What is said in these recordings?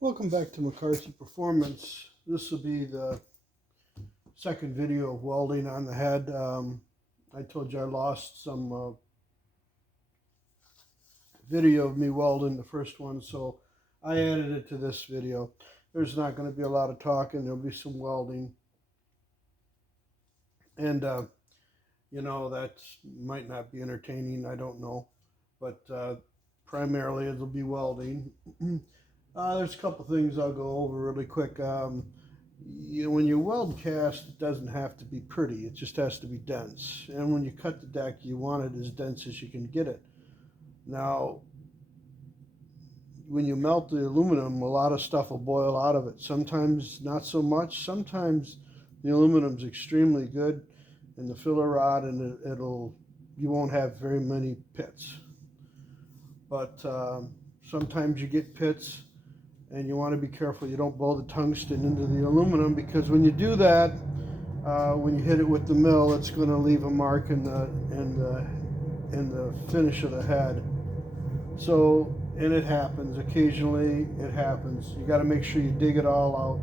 Welcome back to McCarthy Performance. This will be the second video of welding on the head. I told you I lost some video of me welding the first one, so I added it to this video. There's not going to be a lot of talking. There'll be some welding. And, you know, that might not be entertaining. I don't know. But primarily it'll be welding. There's a couple things I'll go over really quick. When you weld cast, it doesn't have to be pretty. It just has to be dense. And when you cut the deck, you want it as dense as you can get it. Now, when you melt the aluminum, a lot of stuff will boil out of it. Sometimes not so much. Sometimes the aluminum's extremely good in the filler rod, and you won't have very many pits. But sometimes you get pits, and you want to be careful you don't blow the tungsten into the aluminum, because when you do that, when you hit it with the mill, it's going to leave a mark in the finish of the head. So, and it happens occasionally. It happens. You got to make sure you dig it all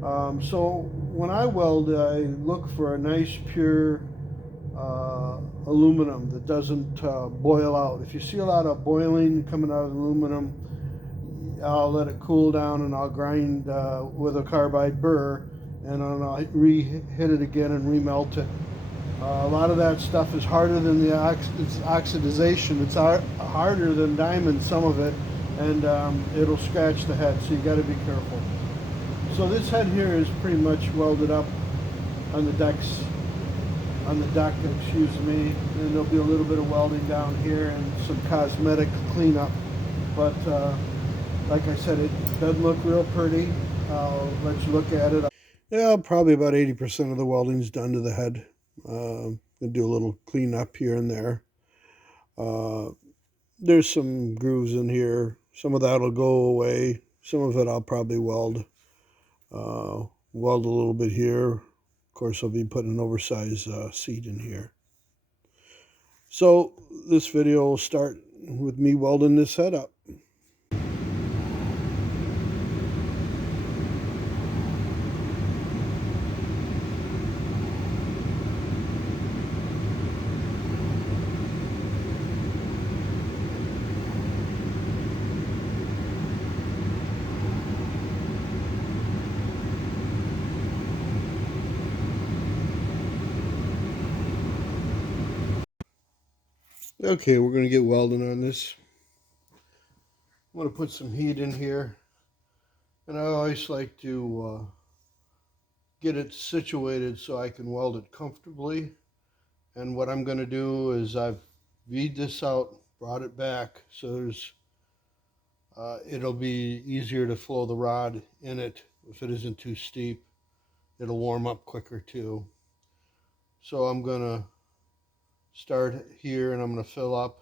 out. So when I weld, I look for a nice pure aluminum that doesn't boil out. If you see a lot of boiling coming out of the aluminum, I'll let it cool down, and I'll grind with a carbide burr, and then I'll re-hit it again and remelt it. A lot of that stuff is harder than the oxidization. It's harder than diamond, some of it, and it'll scratch the head, so you got to be careful. So this head here is pretty much welded up on the deck, excuse me, and there'll be a little bit of welding down here and some cosmetic cleanup, but like I said, it doesn't look real pretty. I'll let you look at it. Yeah, probably about 80% of the welding's done to the head. I'll do a little cleanup here and there. There's some grooves in here. Some of that will go away. Some of it I'll probably weld. Weld a little bit here. Of course, I'll be putting an oversized seat in here. So this video will start with me welding this head up. Okay, we're going to get welding on this. I'm going to put some heat in here, and I always like to get it situated so I can weld it comfortably. And what I'm going to do is I've V'd this out, brought it back, so it'll be easier to flow the rod in it if it isn't too steep. It'll warm up quicker too. So I'm going to start here, and I'm going to fill up.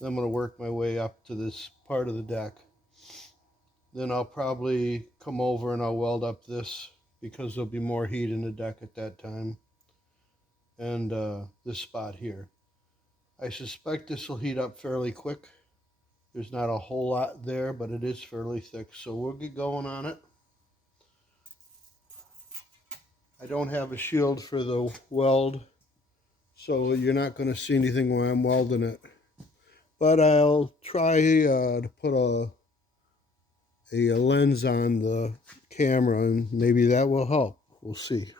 Then I'm going to work my way up to this part of the deck. Then I'll probably come over and I'll weld up this, because there'll be more heat in the deck at that time. And this spot here. I suspect this will heat up fairly quick. There's not a whole lot there, but it is fairly thick. So we'll get going on it. I don't have a shield for the weld, so you're not going to see anything when I'm welding it. But I'll try to put a lens on the camera, and maybe that will help. We'll see.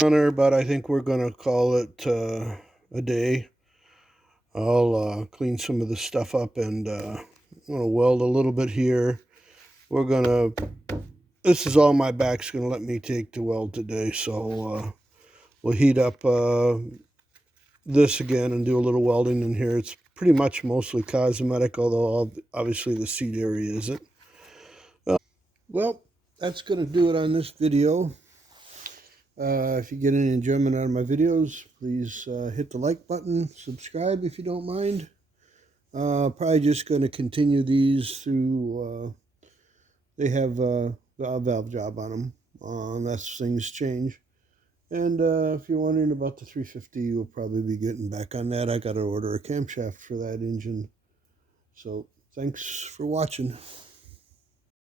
On her, but I think we're going to call it a day. I'll clean some of the stuff up, and I'm going to weld a little bit here. We're going to, this is all my back's going to let me take to weld today, so we'll heat up this again and do a little welding in here. It's pretty much mostly cosmetic, although obviously the seat area isn't. Well, that's going to do it on this video. If you get any enjoyment out of my videos, please hit the like button, subscribe if you don't mind. Probably just going to continue these through, they have a valve job on them, unless things change. And if you're wondering about the 350, we'll probably be getting back on that. I got to order a camshaft for that engine. So thanks for watching.